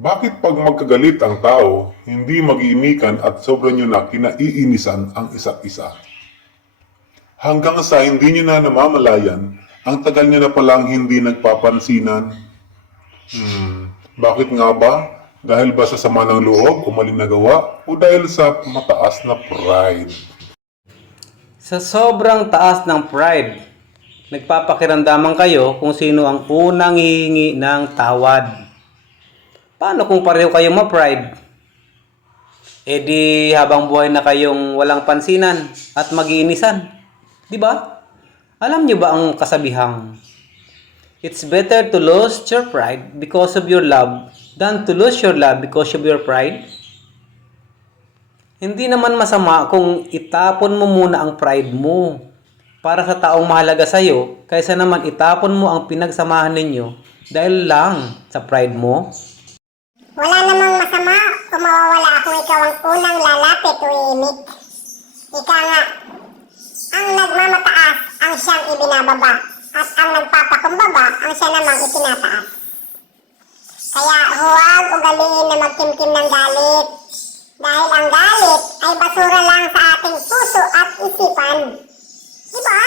Bakit pag magkagalit ang tao, hindi mag-iimikan at sobrang nyo na kinaiinisan ang isa't isa? Hanggang sa hindi nyo na namamalayan, ang tagal nyo na palang hindi nagpapansinan. Bakit nga ba? Dahil ba sa sama ng loob o maling nagawa? O dahil sa mataas na pride? Sa sobrang taas ng pride, nagpapakiramdaman kayo kung sino ang unang hihingi ng tawad. Paano kung pareho kayong ma-pride? E di habang buhay na kayong walang pansinan at mag-iinisan. Di ba? Alam niyo ba ang kasabihang, it's better to lose your pride because of your love than to lose your love because of your pride? Hindi naman masama kung itapon mo muna ang pride mo para sa taong mahalaga sa'yo kaysa naman itapon mo ang pinagsamahan ninyo dahil lang sa pride mo. Wala namang masama kung mawawala kung ikaw ang unang lalapit o iimik. Ika nga, ang nagmamataas ang siyang ibinababa at ang nagpapakumbaba ang siya namang itinataas. Kaya huwag ugaliin na magkimkim ng galit. Dahil ang galit ay basura lang sa ating puso at isipan. Diba?